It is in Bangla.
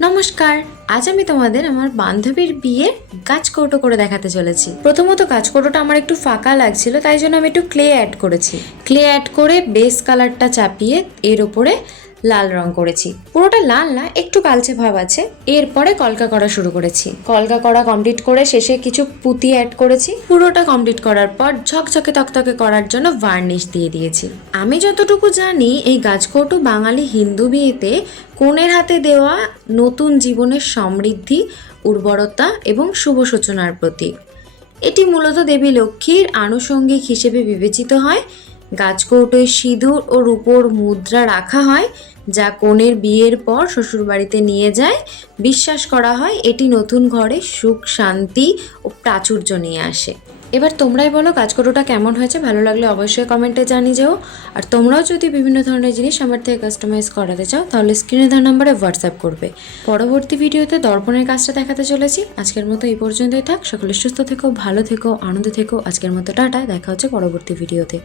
নমস্কার, আজ আমি তোমাদের আমার বান্ধবীর বিয়ে গাছকৌটো করে দেখাতে চলেছি। প্রথমত গাছকৌটোটা আমার একটু ফাঁকা লাগছিল, তাই জন্য আমি একটু ক্লে অ্যাড করেছি। ক্লে অ্যাড করে বেস কালারটা চাপিয়ে এর উপরে লাল রং করেছি। পুরোটা লাল না, একটু কালচে ভাব আছে। এরপরে কলকা করা শুরু করেছি। কলকা করা কমপ্লিট করে শেষে কিছু পুঁতি অ্যাড করেছি। পুরোটা কমপ্লিট করার পর ঝকঝকে তকতকে করার জন্য ভার্নিশ দিয়ে দিয়েছি। আমি যতটুকু জানি, এই গাছকৌটো বাঙালি হিন্দু বিয়েতে কনের হাতে দেওয়া নতুন জীবনের সমৃদ্ধি, উর্বরতা এবং শুভ সূচনার প্রতীক। এটি মূলত দেবী লক্ষ্মীর আনুষঙ্গিক হিসেবে বিবেচিত হয়। গাছকৌটোয় সিঁদুর ও রূপোর মুদ্রা রাখা হয়, যা কনের বিয়ের পর শ্বশুরবাড়িতে নিয়ে যায়। বিশ্বাস করা হয় এটি নতুন ঘরে সুখ, শান্তি ও প্রাচুর্য নিয়ে আসে। এবার তোমরাই বলো গাছকৌটোটা কেমন হয়েছে। ভালো লাগলে অবশ্যই কমেন্টে জানিয়ে যেও। আর তোমরাও যদি বিভিন্ন ধরনের জিনিস আমার থেকে কাস্টমাইজ করাতে চাও, তাহলে স্ক্রিনে দেওয়া নাম্বারে হোয়াটসঅ্যাপ করবে। পরবর্তী ভিডিওতে দর্পণের কাজটা দেখাতে চলেছি। আজকের মতো এই পর্যন্তই থাক। সকলে সুস্থ থেকো, ভালো থেকো, আনন্দ থেকো। আজকের মতো টাটা, দেখা হচ্ছে পরবর্তী ভিডিওতে।